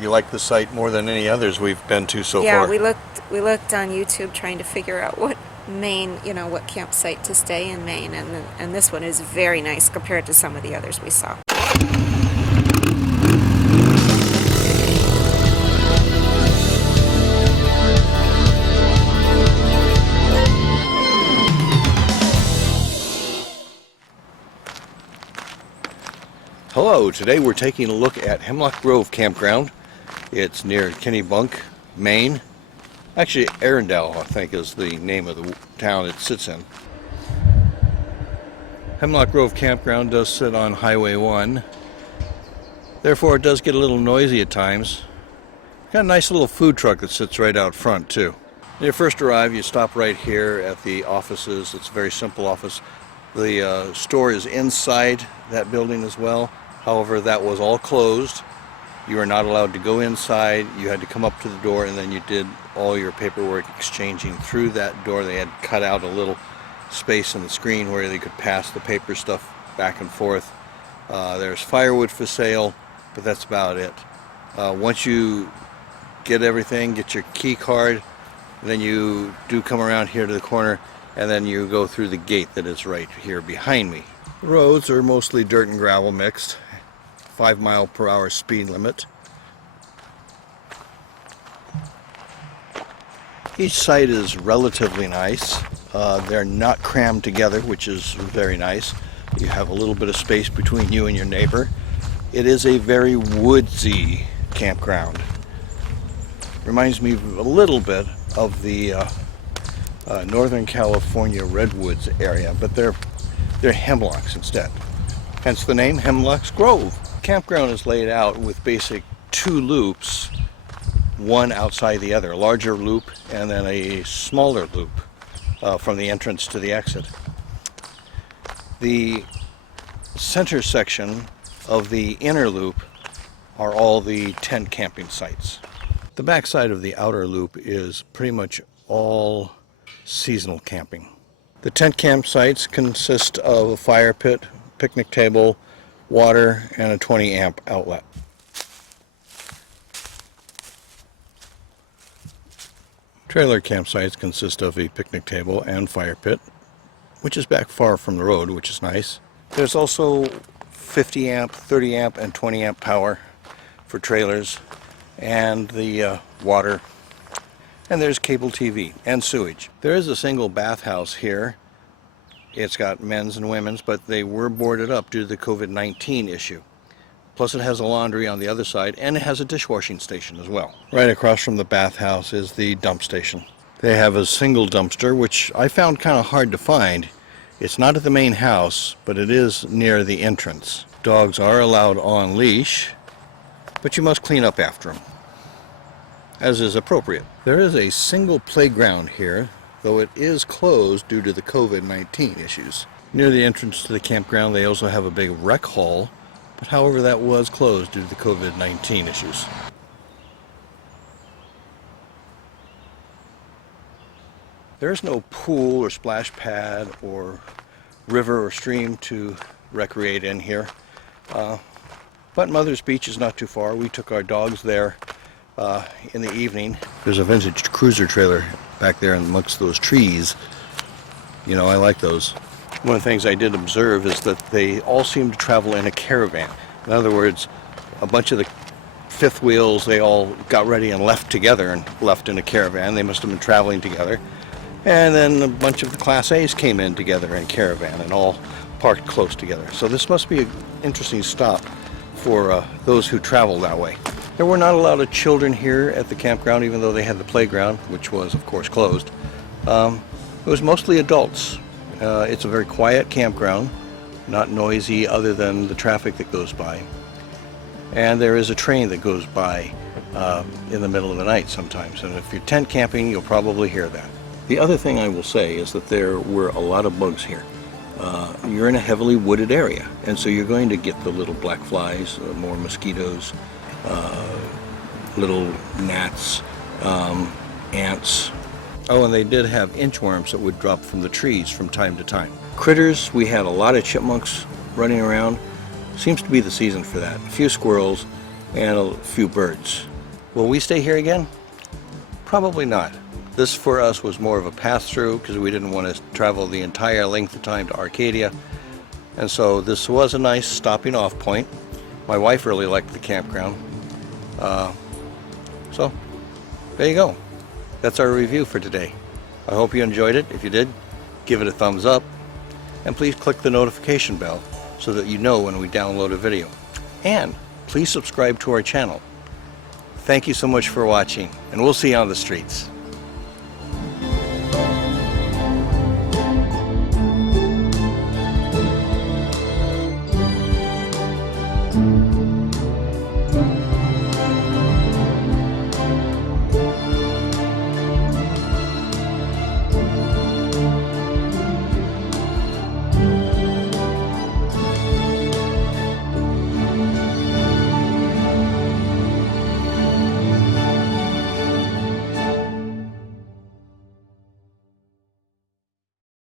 you like the site more than any others we've been to so Yeah, far. we looked on YouTube trying to figure out what Maine, what campsite to stay in Maine, and this one is very nice compared to some of the others we saw. Hello, today we're taking a look at Hemlock Grove Campground. It's near Kennebunk, Maine. Actually, Arundel, I think, is the name of the town it sits in. Hemlock Grove Campground does sit on Highway 1. Therefore, it does get a little noisy at times. Got a nice little food truck that sits right out front, too. When you first arrive, you stop right here at the offices. It's a very simple office. The store is inside that building as well. However, that was all closed. You were not allowed to go inside. You had to come up to the door, and then you did all your paperwork exchanging through that door. They had cut out a little space in the screen where they could pass the paper stuff back and forth. There's firewood for sale, but that's about it. Once you get everything, get your key card, then you do come around here to the corner, and then you go through the gate that is right here behind me. The roads are mostly dirt and gravel mixed. 5-mile-per-hour speed limit. Each site is relatively nice. They're not crammed together, which is very nice. You have a little bit of space between you and your neighbor. It is a very woodsy campground. Reminds me a little bit of the Northern California redwoods area, but they're hemlocks instead. Hence the name Hemlock's Grove. Campground is laid out with basic 2 loops, one outside the other, a larger loop and then a smaller loop from the entrance to the exit. The center section of the inner loop are all the tent camping sites. The back side of the outer loop is pretty much all seasonal camping. The tent campsites consist of a fire pit, picnic table, water, and a 20 amp outlet. Trailer campsites consist of a picnic table and fire pit, which is back far from the road, which is nice. There's also 50 amp, 30 amp, and 20 amp power for trailers, and the water, and there's cable TV and sewage. There is a single bathhouse here. It's got men's and women's, but they were boarded up due to the COVID-19 issue. Plus it has a laundry on the other side, and it has a dishwashing station as well. Right across from the bathhouse is the dump station. They have a single dumpster, which I found kind of hard to find. It's not at the main house, but it is near the entrance. Dogs are allowed on leash, but you must clean up after them, as is appropriate. There is a single playground here, though it is closed due to the COVID-19 issues. Near the entrance to the campground, they also have a big rec hall, but however that was closed due to the COVID-19 issues. There's no pool or splash pad or river or stream to recreate in here, but Mother's Beach is not too far. We took our dogs there in the evening. There's a vintage cruiser trailer back there amongst those trees. You know, I like those. One of the things I did observe is that they all seem to travel in a caravan. In other words, a bunch of the fifth wheels, they all got ready and left together and left in a caravan. They must have been traveling together. And then a bunch of the Class A's came in together in caravan and all parked close together. So this must be an interesting stop for those who travel that way. There were not a lot of children here at the campground, even though they had the playground, which was, of course, closed. It was mostly adults. It's a very quiet campground, not noisy other than the traffic that goes by. And there is a train that goes by in the middle of the night sometimes. And if you're tent camping, you'll probably hear that. The other thing I will say is that there were a lot of bugs here. You're in a heavily wooded area, and so you're going to get the little black flies, more mosquitoes, little gnats, ants. Oh, and they did have inchworms that would drop from the trees from time to time. Critters, we had a lot of chipmunks running around. Seems to be the season for that. A few squirrels, and a few birds. Will we stay here again? Probably not. This for us was more of a pass-through because we didn't want to travel the entire length of time to Arcadia. And so this was a nice stopping off point. My wife really liked the campground. So there you go. That's our review for today. I hope you enjoyed it. If you did, give it a thumbs up. And please click the notification bell so that you know when we download a video. And please subscribe to our channel. Thank you so much for watching, and we'll see you on the streets.